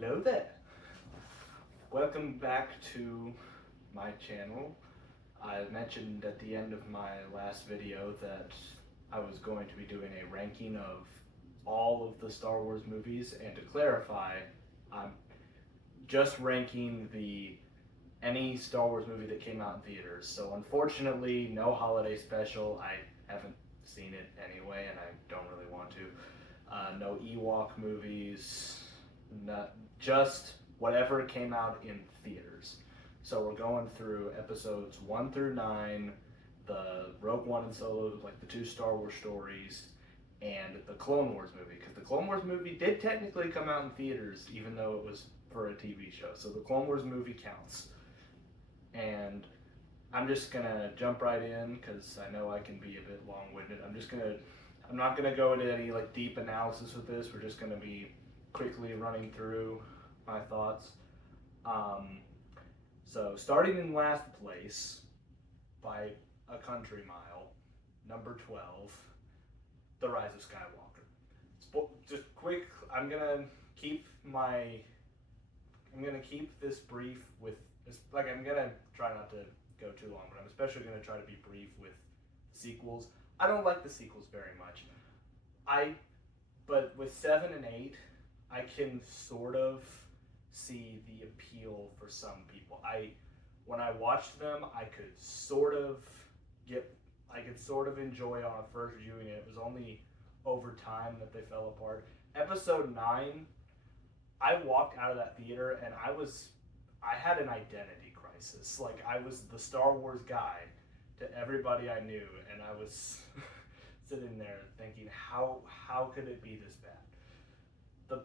Hello there. Welcome back to my channel. I mentioned at the end of my last video that I was going to be doing a ranking of all of the Star Wars movies, and to clarify, I'm just ranking the any Star Wars movie that came out in theaters. So unfortunately, no holiday special. I haven't seen it anyway, and I don't really want to. No Ewok movies, not just whatever came out in theaters. So we're going through episodes 1 through 9, the Rogue One and Solo, like the two Star Wars stories, and the Clone Wars movie. Because the Clone Wars movie did technically come out in theaters, even though it was for a TV show. So the Clone Wars movie counts. And I'm just gonna jump right in because I know I can be a bit long-winded. I'm not gonna go into any like deep analysis with this. We're just gonna be quickly running through my thoughts. So starting in last place by a country mile, number 12, The Rise of Skywalker. Just quick, I'm gonna keep this brief with, I'm gonna try not to go too long, but I'm especially gonna try to be brief with sequels. I don't like the sequels very much. But with 7 and 8, I can sort of see the appeal for some people. When I watched them, I could sort of enjoy on a first viewing it. It was only over time that they fell apart. Episode 9, I walked out of that theater and I had an identity crisis. Like, I was the Star Wars guy to everybody I knew, and I was sitting there thinking, how could it be this bad?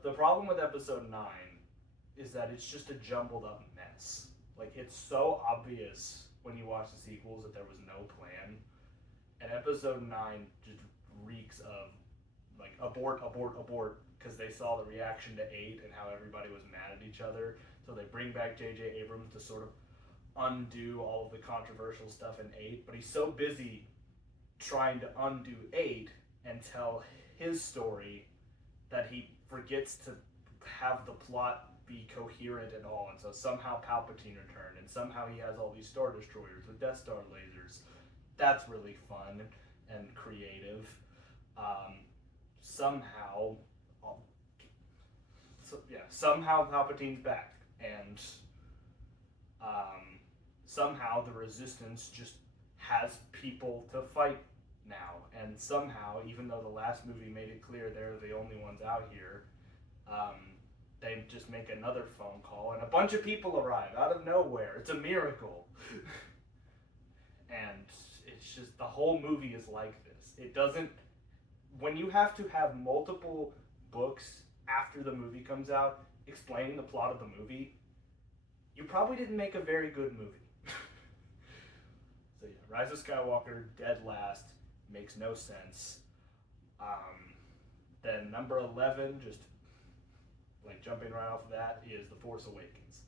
The problem with episode 9 is that it's just a jumbled up mess. Like, it's so obvious when you watch the sequels that there was no plan, and episode 9 just reeks of like abort, because they saw the reaction to 8 and how everybody was mad at each other. So they bring back J.J. Abrams to sort of undo all of the controversial stuff in 8, but he's so busy trying to undo 8 and tell his story that he forgets to have the plot be coherent at all. And so somehow Palpatine returned, and somehow he has all these Star Destroyers with Death Star lasers. That's really fun and creative. Somehow Palpatine's back, and somehow the Resistance just has people to fight now, and somehow, even though the last movie made it clear they're the only ones out here, they just make another phone call and a bunch of people arrive out of nowhere. It's a miracle. And it's just, the whole movie is like this. It doesn't, when you have to have multiple books after the movie comes out explaining the plot of the movie, you probably didn't make a very good movie. So yeah, Rise of Skywalker, dead last, makes no sense. Then number 11, just like jumping right off of that, is The Force Awakens.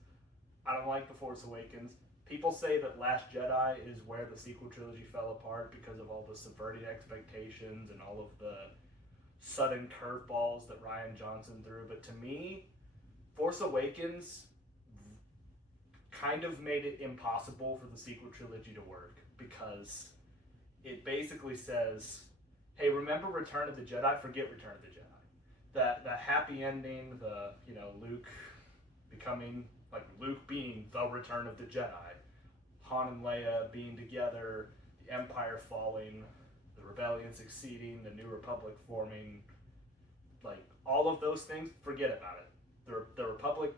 I don't like The Force Awakens. People say that Last Jedi is where the sequel trilogy fell apart because of all the subverting expectations and all of the sudden curveballs that Rian Johnson threw. But to me, Force Awakens kind of made it impossible for the sequel trilogy to work, because it basically says, hey, remember Return of the Jedi? Forget Return of the Jedi. That happy ending, Luke being the Return of the Jedi, Han and Leia being together, the Empire falling, the Rebellion succeeding, the New Republic forming, like all of those things, forget about it. The Republic,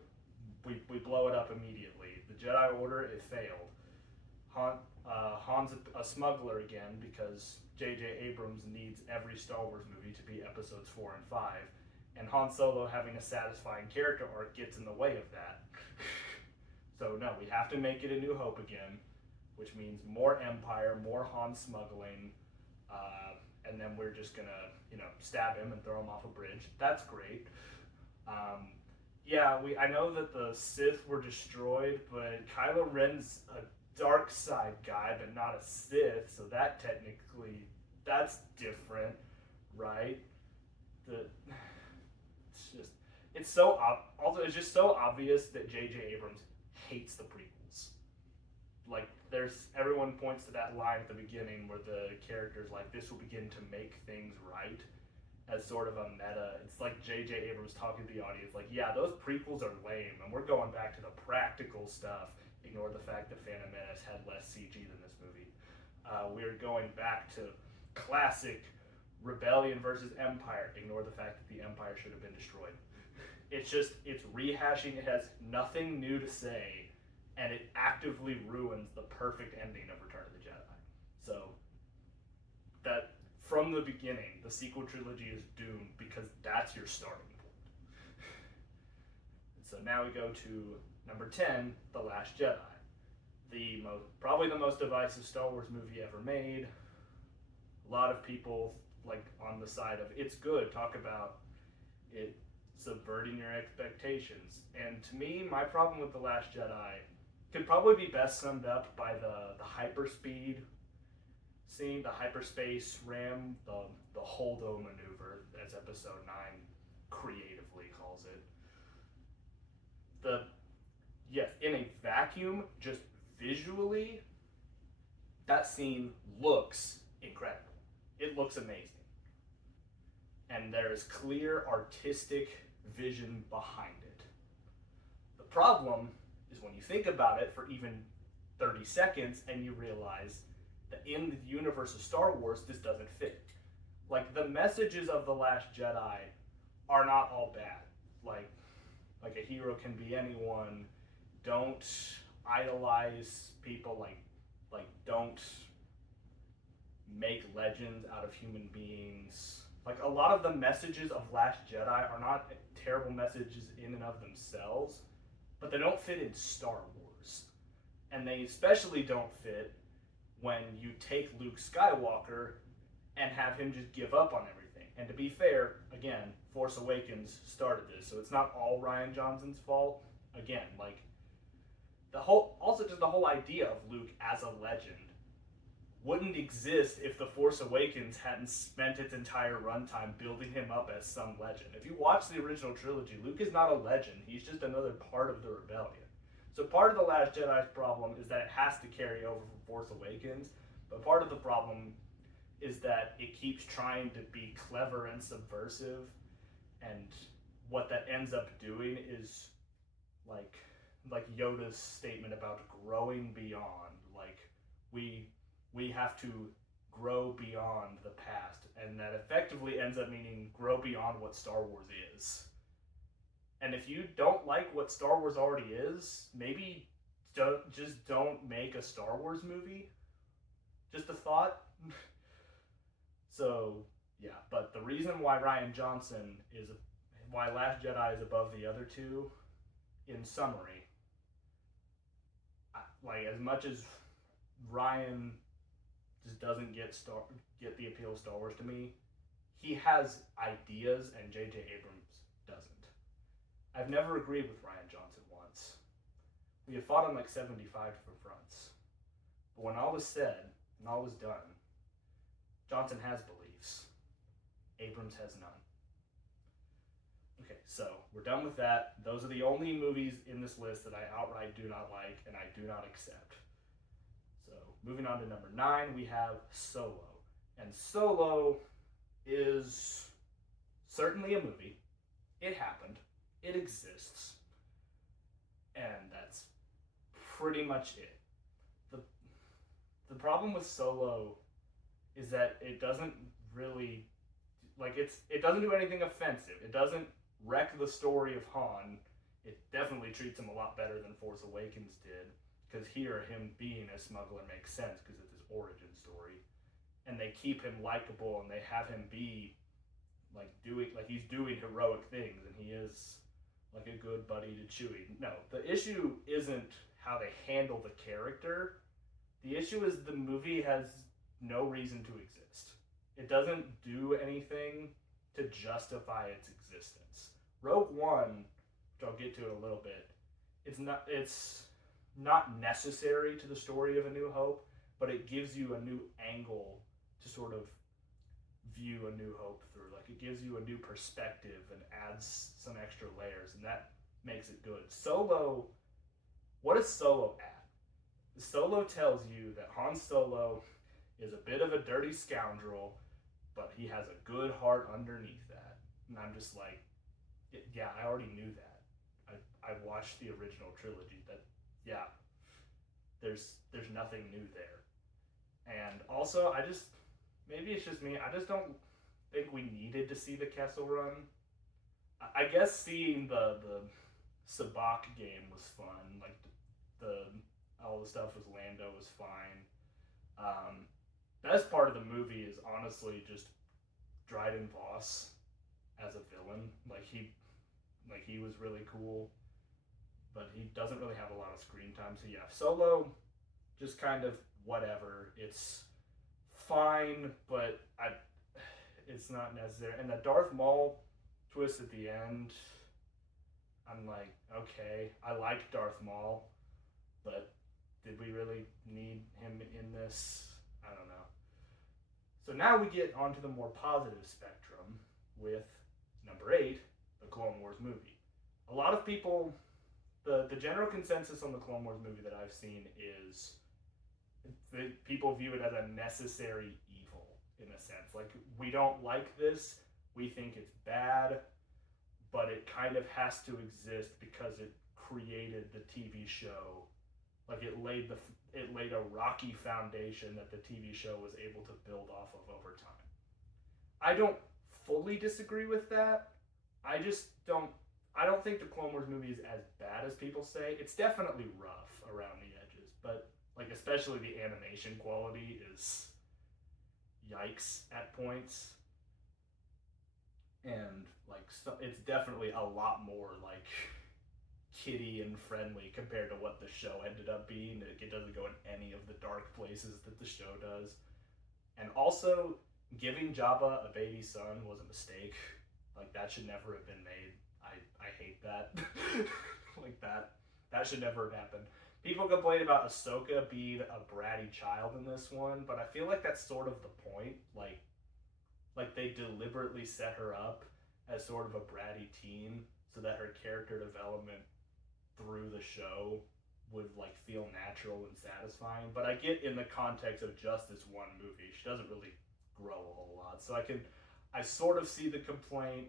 we blow it up immediately. The Jedi Order, it failed. Han's a smuggler again because J.J. Abrams needs every Star Wars movie to be episodes 4 and 5. And Han Solo having a satisfying character arc gets in the way of that. So no, we have to make it A New Hope again, which means more Empire, more Han smuggling, and then we're just gonna, stab him and throw him off a bridge. That's great. I know that the Sith were destroyed, but Kylo Ren's a dark side guy, but not a Sith, so that's different, right? It's just, it's so also it's just so obvious that J.J. Abrams hates the prequels. Like everyone points to that line at the beginning where the character's like, "This will begin to make things right," as sort of a meta. It's like J.J. Abrams talking to the audience, like, "Yeah, those prequels are lame, and we're going back to the practical stuff. Ignore the fact that Phantom Menace had less CG than this movie. We're going back to classic Rebellion versus Empire. Ignore the fact that the Empire should have been destroyed." It's rehashing. It has nothing new to say, and it actively ruins the perfect ending of Return of the Jedi. So, that from the beginning, the sequel trilogy is doomed because that's your starting point. And so now we go to number 10, The Last Jedi. Probably the most divisive Star Wars movie ever made. A lot of people, like, on the side of it's good, talk about it subverting your expectations. And to me, my problem with The Last Jedi could probably be best summed up by the hyperspeed scene, the hyperspace ram, the Holdo maneuver, as Episode 9 creatively calls it. In a vacuum, just visually, that scene looks incredible. It looks amazing. And there is clear artistic vision behind it. The problem is when you think about it for even 30 seconds and you realize that in the universe of Star Wars, this doesn't fit. Like, the messages of The Last Jedi are not all bad. Like a hero can be anyone. Don't idolize people. Like don't make legends out of human beings. Like, a lot of the messages of Last Jedi are not terrible messages in and of themselves, but they don't fit in Star Wars. And they especially don't fit when you take Luke Skywalker and have him just give up on everything. And to be fair, again, Force Awakens started this, so it's not all Rian Johnson's fault. Again, like, the whole idea of Luke as a legend wouldn't exist if The Force Awakens hadn't spent its entire runtime building him up as some legend. If you watch the original trilogy, Luke is not a legend. He's just another part of the rebellion. So part of The Last Jedi's problem is that it has to carry over from Force Awakens, but part of the problem is that it keeps trying to be clever and subversive, and what that ends up doing is like Yoda's statement about growing beyond. Like, we have to grow beyond the past, and that effectively ends up meaning grow beyond what Star Wars is. And if you don't like what Star Wars already is, maybe don't make a Star Wars movie. Just a thought. So, yeah, but the reason why why Last Jedi is above the other two, in summary, like, as much as Rian just doesn't get the appeal of Star Wars to me, he has ideas and J.J. Abrams doesn't. I've never agreed with Rian Johnson once. We have fought on like 75 different fronts. But when all was said and all was done, Johnson has beliefs. Abrams has none. Okay, so we're done with that. Those are the only movies in this list that I outright do not like and I do not accept. So moving on to number 9, we have Solo. And Solo is certainly a movie. It happened. It exists. And that's pretty much it. The problem with Solo is that it doesn't really, it doesn't do anything offensive. It doesn't wreck the story of Han. It definitely treats him a lot better than Force Awakens did, because here, him being a smuggler makes sense because it's his origin story. And they keep him likable, and they have him be he's doing heroic things, and he is like a good buddy to Chewie. No, the issue isn't how they handle the character. The issue is the movie has no reason to exist. It doesn't do anything to justify its existence. Rogue One, which I'll get to in a little bit, it's not necessary to the story of A New Hope, but it gives you a new angle to sort of view A New Hope through. Like, it gives you a new perspective and adds some extra layers, and that makes it good. Solo, what is Solo at? Solo tells you that Han Solo is a bit of a dirty scoundrel, but he has a good heart underneath that. And I'm just like, yeah, I already knew that. I watched the original trilogy. That, yeah, there's nothing new there. And also, maybe it's just me, I just don't think we needed to see the Kessel Run. I guess seeing the Sabacc game was fun. Like, all the stuff with Lando was fine. Best part of the movie is honestly just Dryden Voss as a villain. Like, he was really cool, but he doesn't really have a lot of screen time. So yeah, Solo, just kind of whatever. It's fine, but it's not necessary. And the Darth Maul twist at the end, I'm like, okay, I like Darth Maul, but did we really need him in this? I don't know. So now we get onto the more positive spectrum with number 8, the Clone Wars movie. A lot of people, the general consensus on the Clone Wars movie that I've seen is people view it as a necessary evil, in a sense. Like, we don't like this, we think it's bad, but it kind of has to exist because it created the TV show. Like, it laid a rocky foundation that the TV show was able to build off of over time. I don't fully disagree with that. I don't think the Clone Wars movie is as bad as people say. It's definitely rough around the edges, but like, especially the animation quality is yikes at points. And like, it's definitely a lot more like kiddie and friendly compared to what the show ended up being. It doesn't go in any of the dark places that the show does. And also, giving Jabba a baby son was a mistake. Like, that should never have been made. I hate that. Like, that should never have happened. People complain about Ahsoka being a bratty child in this one, but I feel like that's sort of the point. Like they deliberately set her up as sort of a bratty teen so that her character development through the show would like feel natural and satisfying. But I get, in the context of just this one movie, she doesn't really grow a whole lot. So I sort of see the complaint.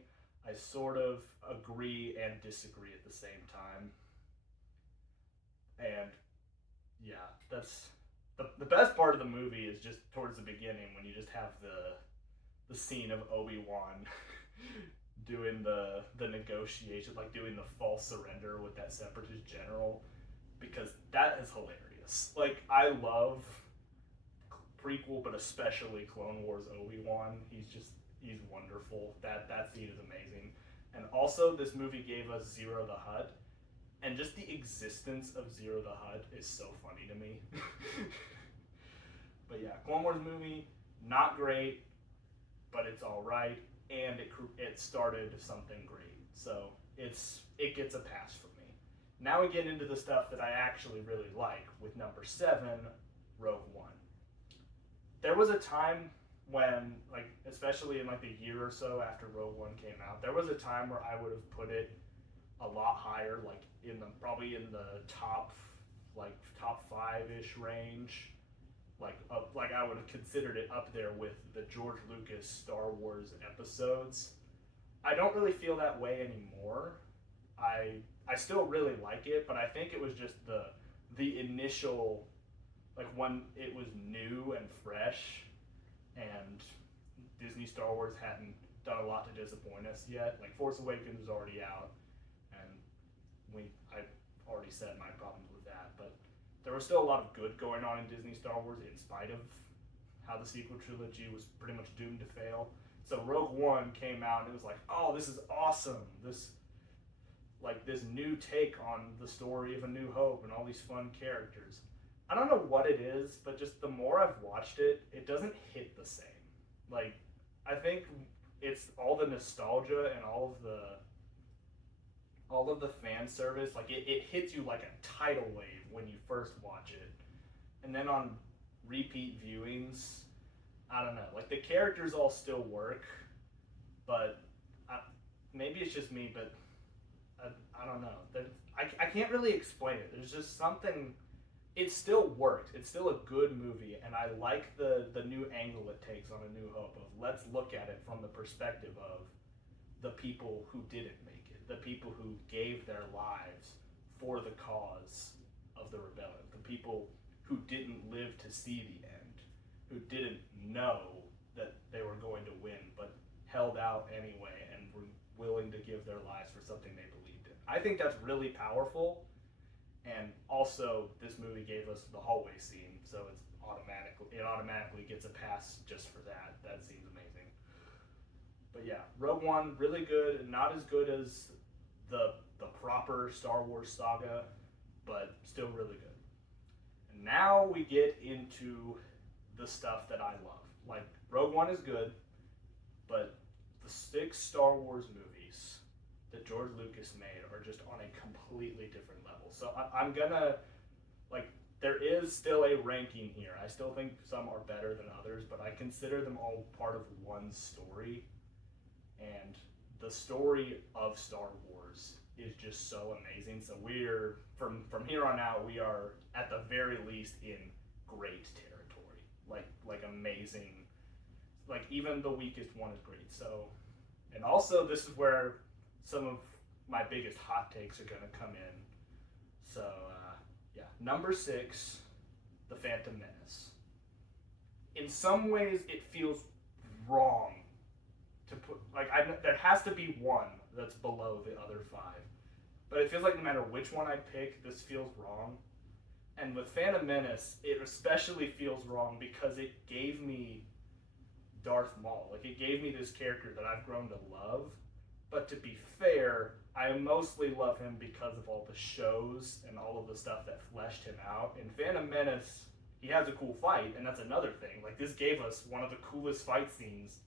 I sort of agree and disagree at the same time. And yeah, that's the best part of the movie is just towards the beginning when you just have the scene of Obi-Wan doing the negotiation, like doing the false surrender with that separatist general, because that is hilarious. Like, I love prequel, but especially Clone Wars Obi-Wan. He's wonderful. That scene is amazing. And also, this movie gave us Zero the Hutt, and just the existence of Zero the Hutt is so funny to me. But yeah, Clone Wars movie, not great, but it's all right, and it started something great. So it gets a pass for me. Now we get into the stuff that I actually really like with number 7, Rogue One. There was a time when, like, especially in like the year or so after Rogue One came out, there was a time where I would have put it a lot higher, like probably in the top 5-ish range. Like I would have considered it up there with the George Lucas Star Wars episodes. I don't really feel that way anymore. I still really like it, but I think it was just the initial, like, when it was new and fresh, and Disney Star Wars hadn't done a lot to disappoint us yet. Like, Force Awakens was already out, and I've already said my problems with that, but there was still a lot of good going on in Disney Star Wars in spite of how the sequel trilogy was pretty much doomed to fail. So Rogue One came out and it was like, oh, this is awesome. This new take on the story of A New Hope and all these fun characters. I don't know what it is, but just the more I've watched it, it doesn't hit the same. Like, I think it's all the nostalgia and all of the fan service. Like, it hits you like a tidal wave when you first watch it. And then on repeat viewings, I don't know. Like the characters all still work, but maybe it's just me, but I don't know. I can't really explain it. There's just something. It still worked. It's still a good movie, and I like the new angle it takes on A New Hope of let's look at it from the perspective of the people who didn't make it, the people who gave their lives for the cause of the rebellion, the people who didn't live to see the end, who didn't know that they were going to win, but held out anyway and were willing to give their lives for something they believed in. I think that's really powerful. And also, this movie gave us the hallway scene, so it automatically gets a pass just for that. That seems amazing. But yeah, Rogue One, really good. Not as good as the proper Star Wars saga, but still really good. And now we get into the stuff that I love. Like, Rogue One is good, but the 6 Star Wars movies that George Lucas made are just on a completely different level. So I'm gonna, like, there is still a ranking here. I still think some are better than others, but I consider them all part of one story. And the story of Star Wars is just so amazing. So we're, from here on out, we are at the very least in great territory. Like amazing. Like even the weakest one is great. So, and also this is where some of my biggest hot takes are going to come in. So, yeah. Number 6, The Phantom Menace. In some ways, it feels wrong to put, like, there has to be one that's below the other 5. But it feels like no matter which one I pick, this feels wrong. And with Phantom Menace, it especially feels wrong because it gave me Darth Maul. Like, it gave me this character that I've grown to love. But to be fair, I mostly love him because of all the shows and all of the stuff that fleshed him out. In Phantom Menace, he has a cool fight, and that's another thing. Like, this gave us one of the coolest fight scenes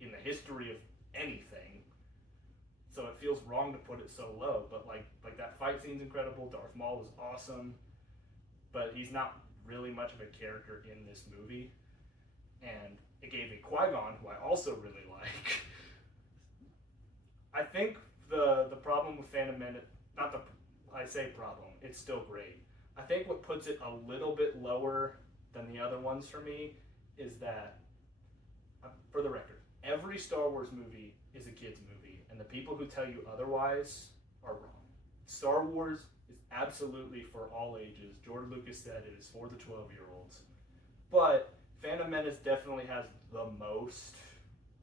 in the history of anything. So it feels wrong to put it so low. But like that fight scene's incredible. Darth Maul was awesome. But he's not really much of a character in this movie. And it gave me Qui-Gon, who I also really like. I think the problem with Phantom Menace, I say problem, it's still great. I think what puts it a little bit lower than the other ones for me is that, for the record, every Star Wars movie is a kid's movie, and the people who tell you otherwise are wrong. Star Wars is absolutely for all ages. George Lucas said it is for the 12-year-olds. But Phantom Menace definitely has the most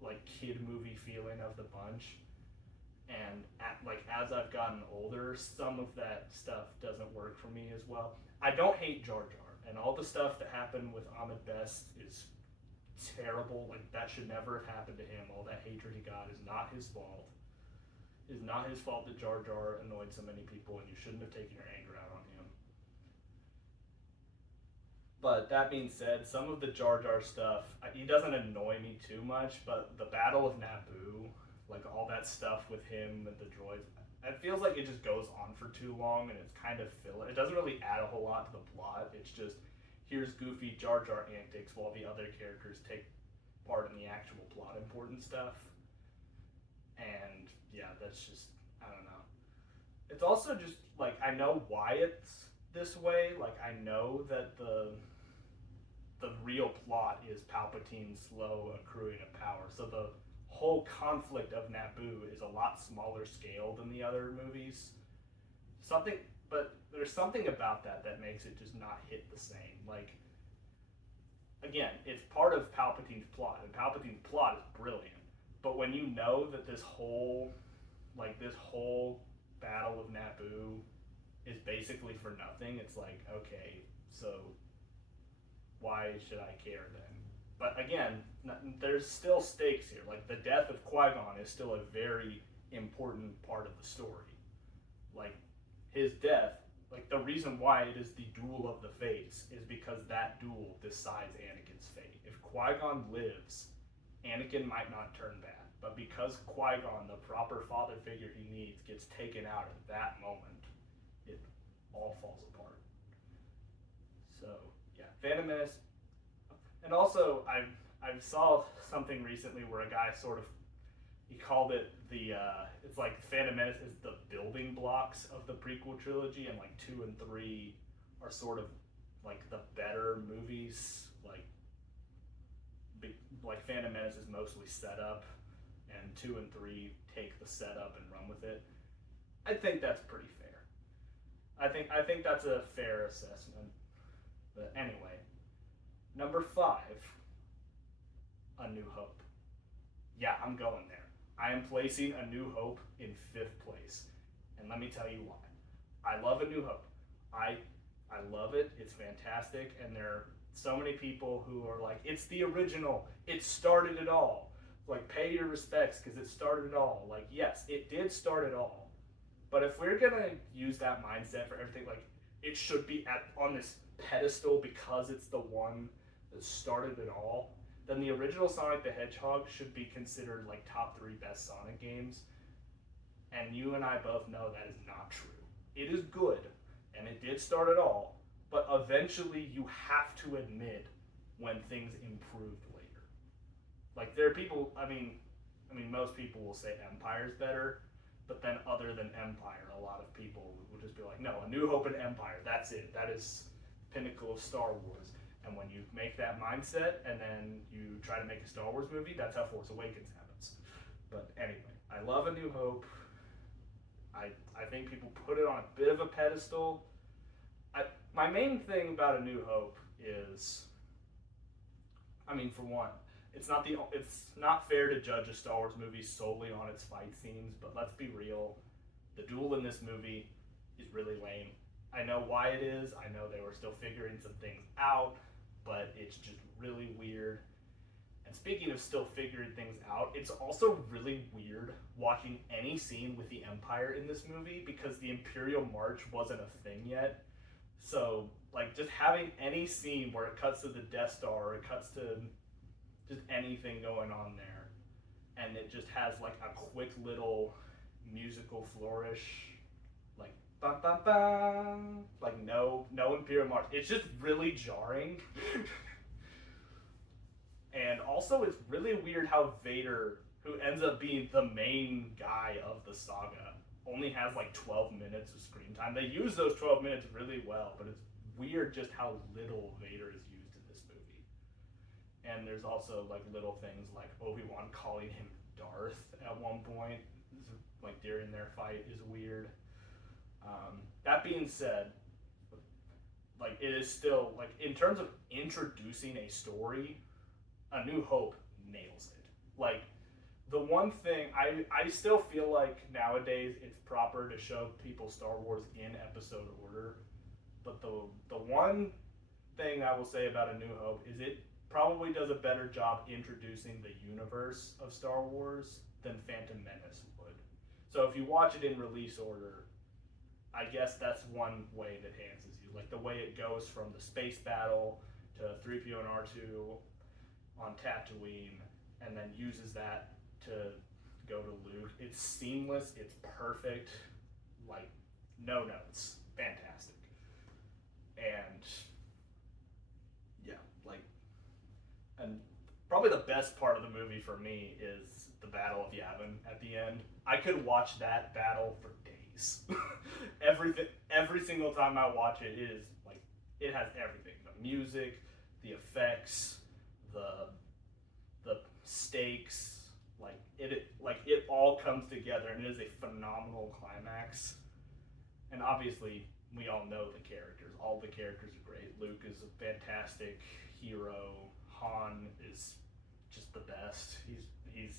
like kid movie feeling of the bunch. And as I've gotten older, some of that stuff doesn't work for me as well. I don't hate Jar Jar, and all the stuff that happened with Ahmed Best is terrible. Like, that should never have happened to him. All that hatred he got is not his fault. It is not his fault that Jar Jar annoyed so many people, and you shouldn't have taken your anger out on him. But that being said, some of the Jar Jar stuff, he doesn't annoy me too much, but the Battle of Naboo, like all that stuff with him and the droids, it feels like it just goes on for too long, and it's kind of filler. It doesn't really add a whole lot to the plot. It's just, here's goofy Jar Jar antics while the other characters take part in the actual plot important stuff. And yeah, that's just, I don't know. It's also just, like, I know why it's this way. Like, I know that the real plot is Palpatine's slow accruing of power. So the whole conflict of Naboo is a lot smaller scale than the other movies. But there's something about that makes it just not hit the same. Like, again, it's part of Palpatine's plot, and Palpatine's plot is brilliant. But when you know that this whole battle of Naboo is basically for nothing, it's like, okay, so why should I care then? But again, there's still stakes here. Like, the death of Qui-Gon is still a very important part of the story. Like, his death, like, the reason why it is the duel of the fates is because that duel decides Anakin's fate. If Qui-Gon lives, Anakin might not turn bad. But because Qui-Gon, the proper father figure he needs, gets taken out at that moment, it all falls apart. So, yeah, Phantom Menace. And also, I saw something recently where a guy sort of he called it it's like Phantom Menace is the building blocks of the prequel trilogy, and like 2 and 3 are sort of like the better movies. Like Phantom Menace is mostly setup, and 2 and 3 take the setup and run with it. I think that's pretty fair. I think that's a fair assessment. But anyway, number 5, A New Hope. Yeah, I'm going there. I am placing A New Hope in 5th place. And let me tell you why. I love A New Hope. I love it. It's fantastic. And there are so many people who are like, it's the original. It started it all. Like, pay your respects because it started it all. Like, yes, it did start it all. But if we're going to use that mindset for everything, like, it should be on this pedestal because it's the one that started it all, then the original Sonic the Hedgehog should be considered like top 3 best Sonic games. And you and I both know that is not true. It is good, and it did start it all, but eventually you have to admit when things improved later. Like, there are people, I mean, most people will say Empire's better, but then other than Empire, a lot of people will just be like, no, A New Hope and Empire, that's it. That is the pinnacle of Star Wars. And when you make that mindset and then you try to make a Star Wars movie, that's how Force Awakens happens. But anyway, I love A New Hope. I think people put it on a bit of a pedestal. My main thing about A New Hope is, for one, it's not fair to judge a Star Wars movie solely on its fight scenes, but let's be real. The duel in this movie is really lame. I know why it is. I know they were still figuring some things out, but it's just really weird. And speaking of still figuring things out, it's also really weird watching any scene with the Empire in this movie because the Imperial March wasn't a thing yet. So, like, just having any scene where it cuts to the Death Star or it cuts to just anything going on there, and it just has, like, a quick little musical flourish, like, bum, bum, bum, like, no Imperial March. It's just really jarring. And also, it's really weird how Vader, who ends up being the main guy of the saga, only has like 12 minutes of screen time. They use those 12 minutes really well, but it's weird just how little Vader is used in this movie. And there's also like little things like Obi-Wan calling him Darth at one point, like during their fight, is weird. That being said, like, it is still, like, in terms of introducing a story, A New Hope nails it. Like, the one thing, I still feel like nowadays it's proper to show people Star Wars in episode order, but the one thing I will say about A New Hope is it probably does a better job introducing the universe of Star Wars than Phantom Menace would. So if you watch it in release order, I guess that's one way it enhances you. Like, the way it goes from the space battle to 3PO and R2 on Tatooine, and then uses that to go to Luke. It's seamless, it's perfect, like, no notes, fantastic. And yeah, like, and probably the best part of the movie for me is the Battle of Yavin at the end. I could watch that battle for days. Every single time I watch it, it is like, it has everything: the music, the effects, the stakes, it all comes together, and it is a phenomenal climax. And obviously, we all know the characters. All the characters are great. Luke is a fantastic hero. Han is just the best. He's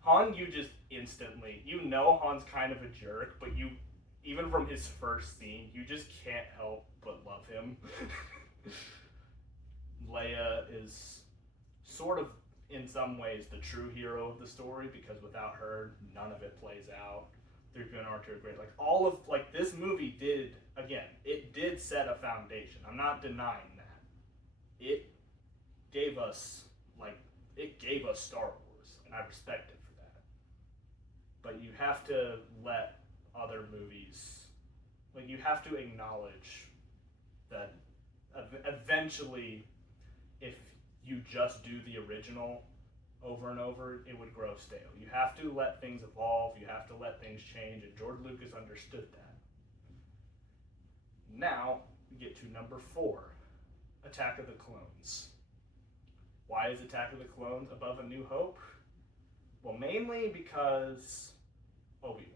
Han. You just instantly, you know, Han's kind of a jerk, but you, even from his first scene, you just can't help but love him. Leia is sort of, in some ways, the true hero of the story, because without her, none of it plays out. 3PO and R2 are great. Like, all of, like, this movie did, again, it did set a foundation. I'm not denying that. It gave us Star Wars, and I respect it for that. But you have to let other movies, like, you have to acknowledge that eventually, if you just do the original over and over, it would grow stale. You have to let things evolve, you have to let things change, and George Lucas understood that. Now, we get to number 4, Attack of the Clones. Why is Attack of the Clones above A New Hope? Well, mainly because Obi-Wan.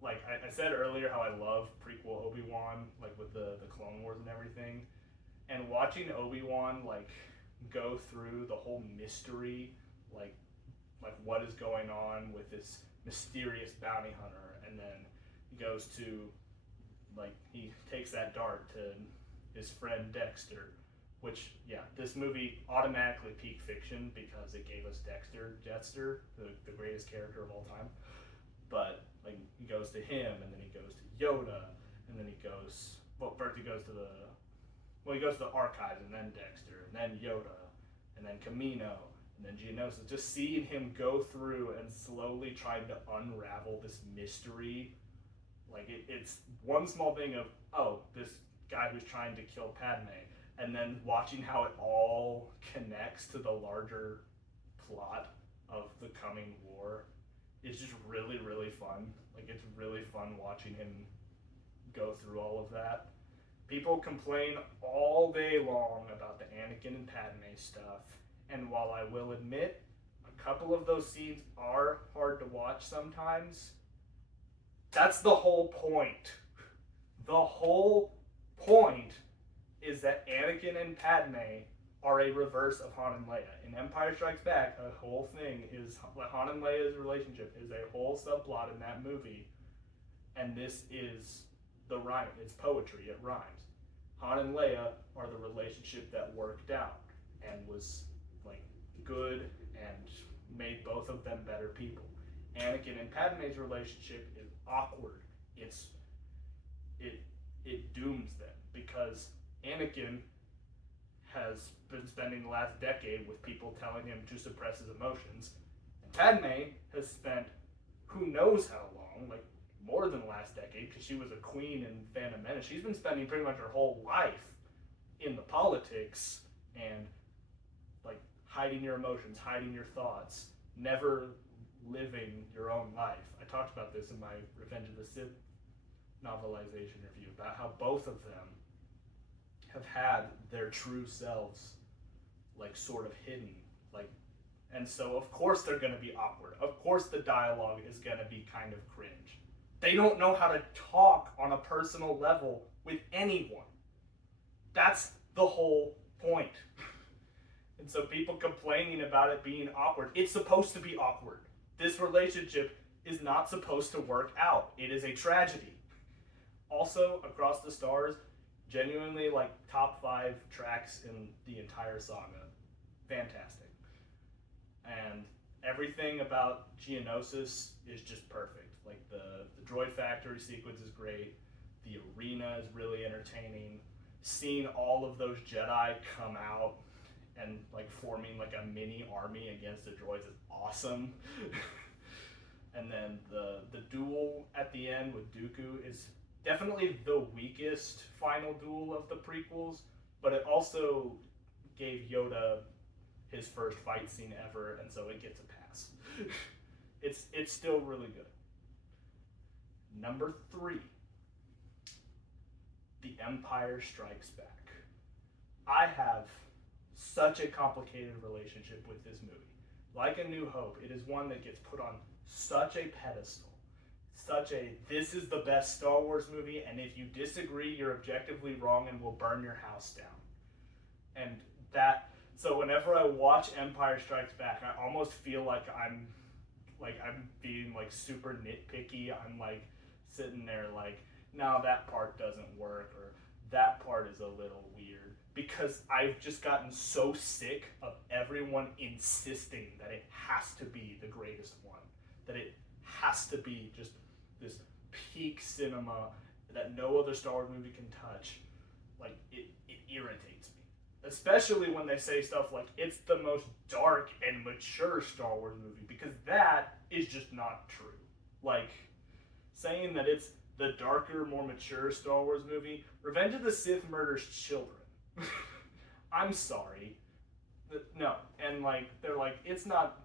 Like I said earlier how I love prequel Obi-Wan, like with the Clone Wars and everything. And watching Obi-Wan like go through the whole mystery, like what is going on with this mysterious bounty hunter, and then he goes to, like, he takes that dart to his friend Dexter, which, yeah, this movie automatically peak fiction because it gave us Dexter, the greatest character of all time. But, like, he goes to him, and then he goes to Yoda, and then he goes, well, first he goes to the archives, and then Dexter, and then Yoda, and then Kamino, and then Geonosis. Just seeing him go through and slowly trying to unravel this mystery, like, it's one small thing of, oh, this guy who's trying to kill Padme, and then watching how it all connects to the larger plot of the coming war is just really, really fun. Like, it's really fun watching him go through all of that. People complain all day long about the Anakin and Padme stuff, and while I will admit a couple of those scenes are hard to watch sometimes, that's the whole point. The whole point is that Anakin and Padme are a reverse of Han and Leia. In Empire Strikes Back, a whole thing is Han and Leia's relationship is a whole subplot in that movie, and this is the rhyme. It's poetry. It rhymes. Han and Leia are the relationship that worked out and was like good and made both of them better people. Anakin and Padme's relationship is awkward. It dooms them because Anakin has been spending the last decade with people telling him to suppress his emotions, and Padme has spent who knows how long, like more than the last decade, because she was a queen in Phantom Menace. She's been spending pretty much her whole life in the politics and like hiding your emotions, hiding your thoughts, never living your own life. I talked about this in my Revenge of the Sith novelization review about how both of them have had their true selves like sort of hidden, like, and so of course they're going to be awkward. Of course the dialogue is going to be kind of cringe. They don't know how to talk on a personal level with anyone. That's the whole point. And so people complaining about it being awkward, it's supposed to be awkward. This relationship is not supposed to work out. It is a tragedy. Also, Across the Stars, genuinely like top 5 tracks in the entire saga. Fantastic. And everything about Geonosis is just perfect. Like the droid factory sequence is great. The arena is really entertaining. Seeing all of those Jedi come out and like forming like a mini army against the droids is awesome. And then the duel at the end with Dooku is definitely the weakest final duel of the prequels, but it also gave Yoda his first fight scene ever, and so it gets a pass. It's still really good. Number 3, The Empire Strikes Back. I have such a complicated relationship with this movie. Like A New Hope, it is one that gets put on such a pedestal. This is the best Star Wars movie, and if you disagree, you're objectively wrong and will burn your house down. And so whenever I watch Empire Strikes Back, I almost feel like I'm being like super nitpicky. I'm like sitting there like, no, that part doesn't work, or that part is a little weird, because I've just gotten so sick of everyone insisting that it has to be the greatest one, that it has to be just this peak cinema that no other Star Wars movie can touch. Like, it irritates me. Especially when they say stuff like, it's the most dark and mature Star Wars movie, because that is just not true. Like, saying that it's the darker, more mature Star Wars movie, Revenge of the Sith murders children. I'm sorry. No, and like they're like it's not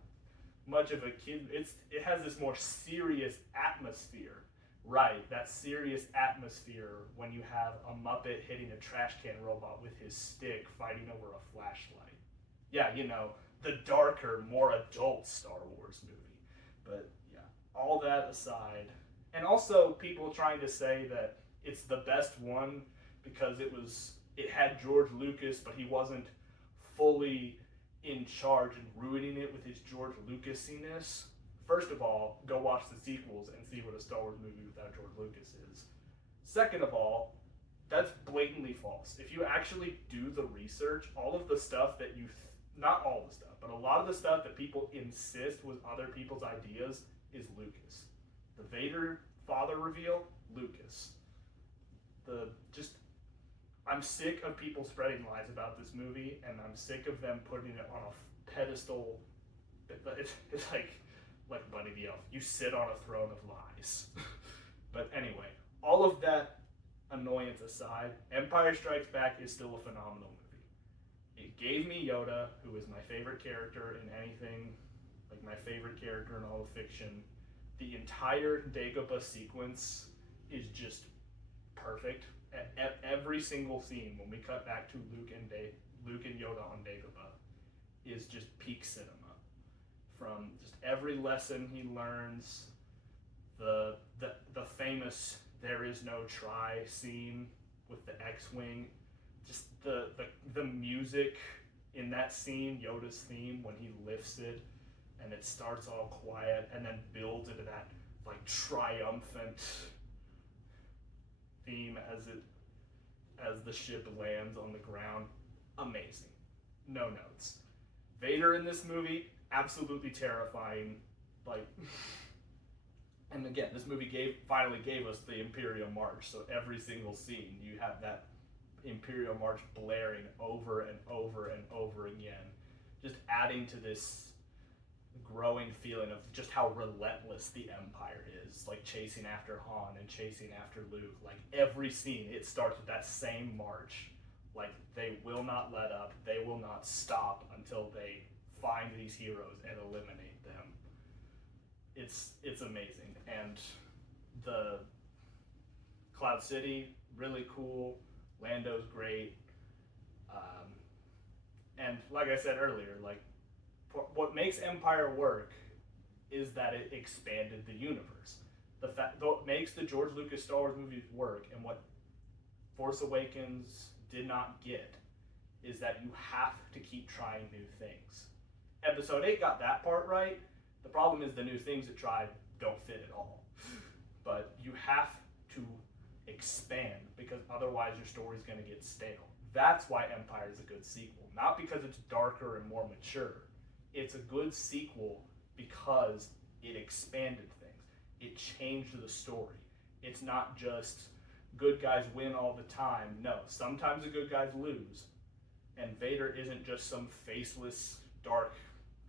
much of a kid. It has this more serious atmosphere. Right, that serious atmosphere when you have a Muppet hitting a trash can robot with his stick fighting over a flashlight. Yeah, the darker, more adult Star Wars movie. But yeah, all that aside, and also people trying to say that it's the best one because it had George Lucas, but he wasn't fully in charge and ruining it with his George Lucasiness. First of all, go watch the sequels and see what a Star Wars movie without George Lucas is. Second of all, that's blatantly false. If you actually do the research, all of the stuff that not all the stuff, but a lot of the stuff that people insist was other people's ideas is Lucas. The Vader father reveal, Lucas. I'm sick of people spreading lies about this movie, and I'm sick of them putting it on a pedestal. It's like Buddy the Elf. You sit on a throne of lies. But anyway, all of that annoyance aside, Empire Strikes Back is still a phenomenal movie. It gave me Yoda, who is my favorite character in anything, like my favorite character in all of fiction. The entire Dagobah sequence is just perfect. At every single scene, when we cut back to Luke and Yoda on Dagobah, is just peak cinema. From just every lesson he learns, the famous "there is no try" scene with the X-wing, just the music in that scene, Yoda's theme when he lifts it, and it starts all quiet and then builds into that like triumphant theme as the ship lands on the ground. Amazing. No notes. Vader in this movie, absolutely terrifying. Like, and again, this movie finally gave us the Imperial March. So every single scene, you have that Imperial March blaring over and over and over again, just adding to this growing feeling of just how relentless the Empire is, like chasing after Han and chasing after Luke. Like every scene, it starts with that same march. Like they will not let up, they will not stop until they find these heroes and eliminate them. It's amazing. And the Cloud City, really cool. Lando's great. And like I said earlier, like what makes Empire work is that it expanded the universe. What makes the George Lucas Star Wars movies work, and what Force Awakens did not get, is that you have to keep trying new things. Episode 8 got that part right. The problem is the new things it tried don't fit at all. But you have to expand, because otherwise your story's going to get stale. That's why Empire is a good sequel. Not because it's darker and more mature. It's a good sequel because it expanded things. It changed the story. It's not just good guys win all the time. No, sometimes the good guys lose. And Vader isn't just some faceless, dark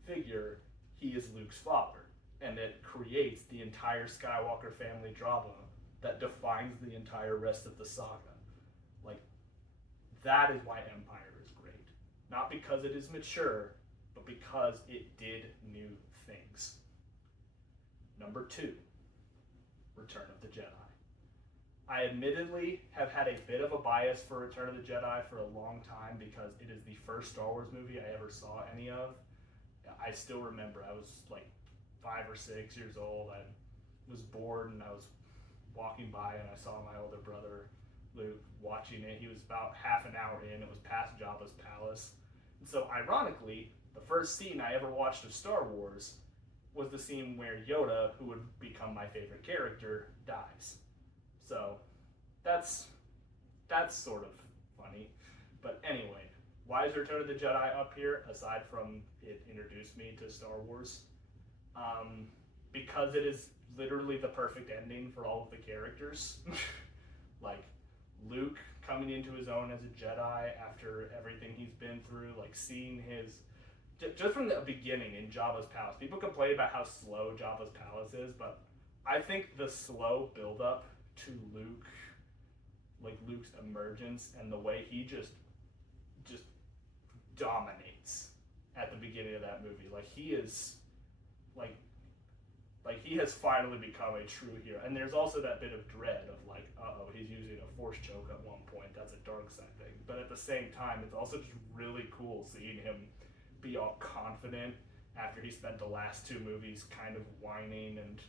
figure. He is Luke's father. And it creates the entire Skywalker family drama that defines the entire rest of the saga. Like, that is why Empire is great. Not because it is mature, but because it did new things. Number 2, Return of the Jedi. I admittedly have had a bit of a bias for Return of the Jedi for a long time because it is the first Star Wars movie I ever saw any of. I still remember I was like 5 or 6 years old. I was bored and I was walking by and I saw my older brother Luke watching it. He was about half an hour in. It was past Jabba's palace. And so ironically, the first scene I ever watched of Star Wars was the scene where Yoda, who would become my favorite character, dies. So that's sort of funny. But anyway, why is Return of the Jedi up here, aside from it introduced me to Star Wars? Because it is literally the perfect ending for all of the characters. Like, Luke coming into his own as a Jedi after everything he's been through, like seeing his... Just from the beginning in Jabba's palace, people complain about how slow Jabba's palace is, but I think the slow build-up to Luke, like Luke's emergence and the way he just dominates at the beginning of that movie. Like he is, like he has finally become a true hero. And there's also that bit of dread of like, uh-oh, he's using a force choke at one point. That's a dark side thing. But at the same time, it's also just really cool seeing him be all confident after he spent the last two movies kind of whining and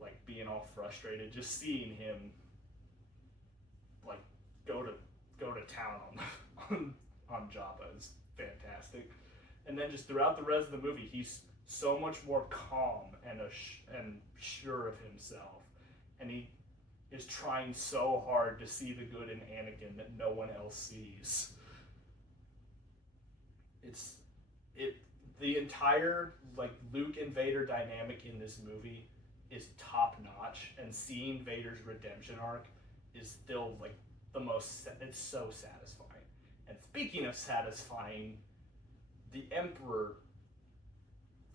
like being all frustrated. Just seeing him like go to town on Jabba is fantastic. And then just throughout the rest of the movie, he's so much more calm and sure of himself, and he is trying so hard to see the good in Anakin that no one else sees. The entire like Luke and Vader dynamic in this movie is top notch, and seeing Vader's redemption arc is still like it's so satisfying. And speaking of satisfying, the Emperor,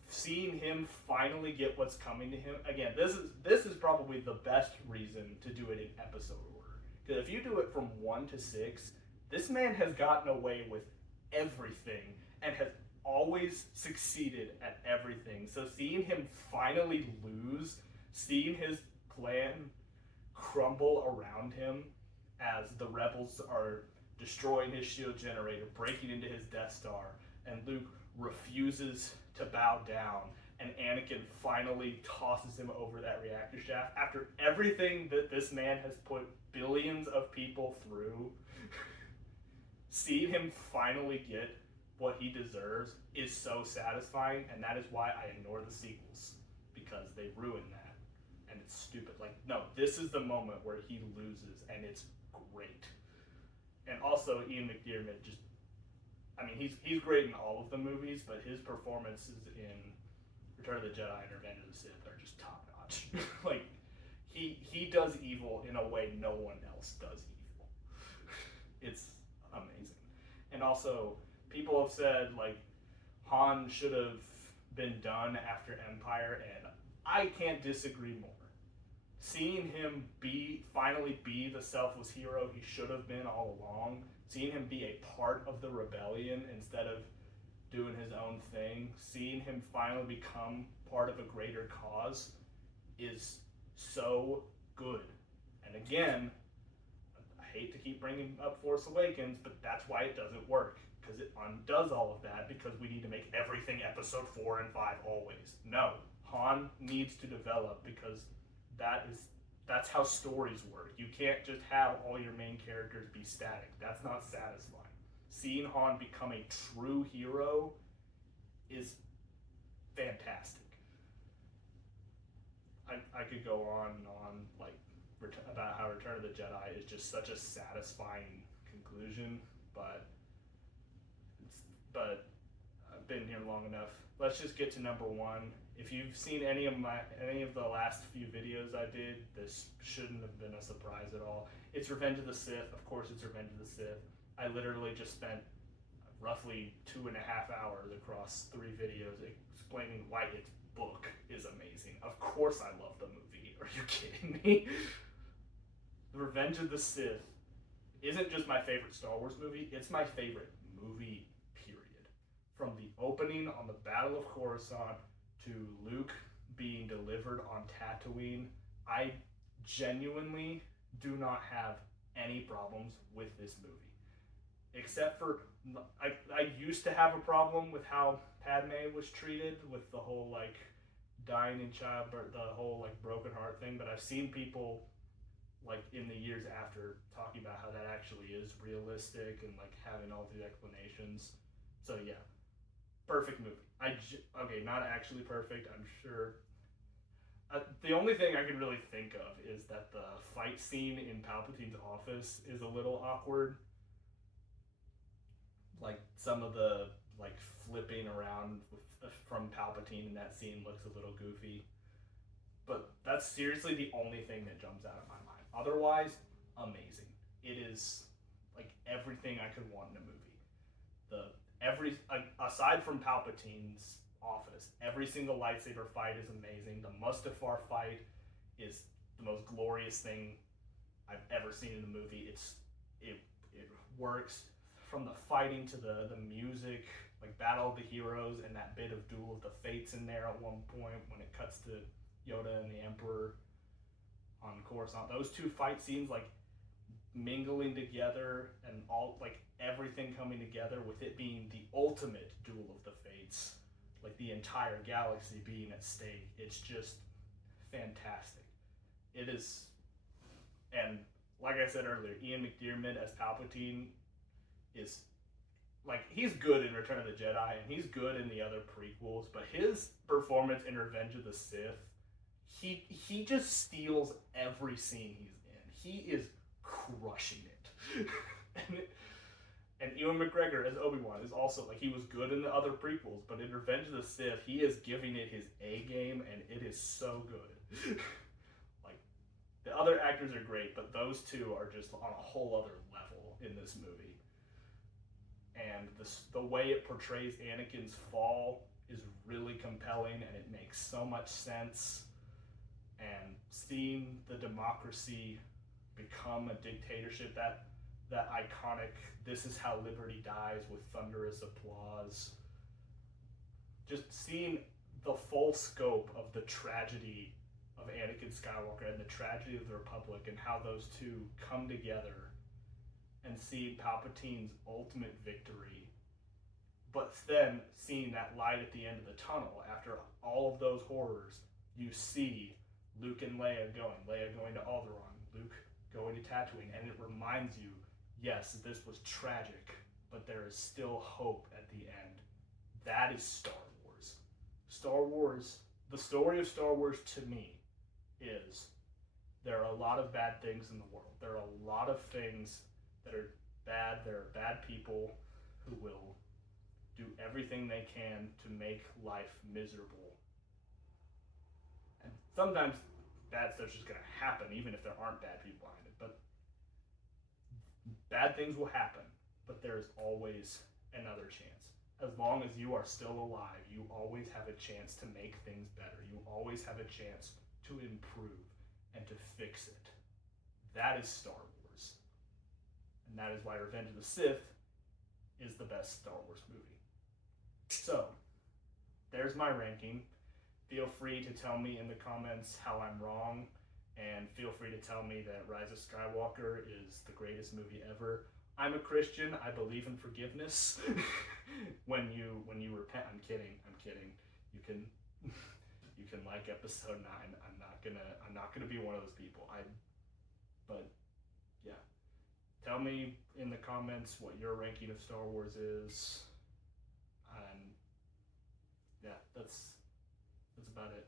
seeing him finally get what's coming to him again, this is probably the best reason to do it in episode order, because if you do it from 1 to 6, this man has gotten away with everything and has always succeeded at everything. So seeing him finally lose, seeing his plan crumble around him as the rebels are destroying his shield generator, breaking into his Death Star, and Luke refuses to bow down, and Anakin finally tosses him over that reactor shaft after everything that this man has put billions of people through. Seeing him finally get what he deserves is so satisfying, and that is why I ignore the sequels, because they ruin that, and it's stupid. Like, no, this is the moment where he loses, and it's great. And also, Ian McDiarmid just, I mean, he's great in all of the movies, but his performances in Return of the Jedi and Revenge of the Sith are just top notch. Like, he does evil in a way no one else does evil. It's amazing. And also, people have said, like, Han should have been done after Empire, and I can't disagree more. Seeing him finally be the selfless hero he should have been all along, seeing him be a part of the rebellion instead of doing his own thing, seeing him finally become part of a greater cause is so good. And again, I hate to keep bringing up Force Awakens, but that's why it doesn't work, because it undoes all of that, because we need to make everything episode 4 and 5 always. No, Han needs to develop, because that's how stories work. You can't just have all your main characters be static. That's not satisfying. Seeing Han become a true hero is fantastic. I could go on and on like about how Return of the Jedi is just such a satisfying conclusion, but I've been here long enough. Let's just get to number 1. If you've seen any of the last few videos I did, this shouldn't have been a surprise at all. It's Revenge of the Sith. Of course it's Revenge of the Sith. I literally just spent roughly 2.5 hours across 3 videos explaining why its book is amazing. Of course I love the movie. Are you kidding me? The Revenge of the Sith isn't just my favorite Star Wars movie, it's my favorite movie, period. From the opening on the Battle of Coruscant to Luke being delivered on Tatooine, I genuinely do not have any problems with this movie. Except for, I used to have a problem with how Padme was treated, with the whole, like, dying in childbirth, the whole, like, broken heart thing, but I've seen people, like, in the years after, talking about how that actually is realistic and, like, having all these explanations. So, yeah. Perfect movie. Okay, not actually perfect, I'm sure. The only thing I can really think of is that the fight scene in Palpatine's office is a little awkward. Like, some of the, like, flipping around from Palpatine in that scene looks a little goofy. But that's seriously the only thing that jumps out of my mind. Otherwise, amazing. It is, like, everything I could want in a movie. Aside from Palpatine's office, every single lightsaber fight is amazing. The Mustafar fight is the most glorious thing I've ever seen in a movie. It works from the fighting to the music, like Battle of the Heroes and that bit of Duel of the Fates in there at one point when it cuts to Yoda and the Emperor on Coruscant. Those two fight scenes, like mingling together and all, like everything coming together with it being the ultimate Duel of the Fates, like the entire galaxy being at stake. It's just fantastic. It is, and like I said earlier, Ian McDiarmid as Palpatine is, like, he's good in Return of the Jedi and he's good in the other prequels, but his performance in Revenge of the Sith, he just steals every scene he's in. He is crushing it. and Ewan McGregor as Obi-Wan is also, like, he was good in the other prequels, but in Revenge of the Sith, he is giving it his A game, and it is so good. Like, the other actors are great, but those two are just on a whole other level in this movie. And the way it portrays Anakin's fall is really compelling, and it makes so much sense. And seeing the democracy become a dictatorship, that iconic "This is how liberty dies" with thunderous applause. Just seeing the full scope of the tragedy of Anakin Skywalker and the tragedy of the Republic and how those two come together, and seeing Palpatine's ultimate victory, but then seeing that light at the end of the tunnel after all of those horrors. You see Luke and Leia going to Alderaan, Luke going to Tatooine, and it reminds you, yes, this was tragic, but there is still hope at the end. That is Star Wars. Star Wars, the story of Star Wars to me is, there are a lot of bad things in the world. There are a lot of things that are bad. There are bad people who will do everything they can to make life miserable. And sometimes bad stuff's just going to happen, even if there aren't bad people behind it. But bad things will happen, but there is always another chance. As long as you are still alive, you always have a chance to make things better. You always have a chance to improve and to fix it. That is Star Wars. And that is why Revenge of the Sith is the best Star Wars movie. So, there's my ranking. Feel free to tell me in the comments how I'm wrong, and feel free to tell me that Rise of Skywalker is the greatest movie ever. I'm a Christian. I believe in forgiveness. when you repent, I'm kidding. You can like episode 9. I'm not gonna be one of those people. But yeah. Tell me in the comments what your ranking of Star Wars is. And yeah, that's about it.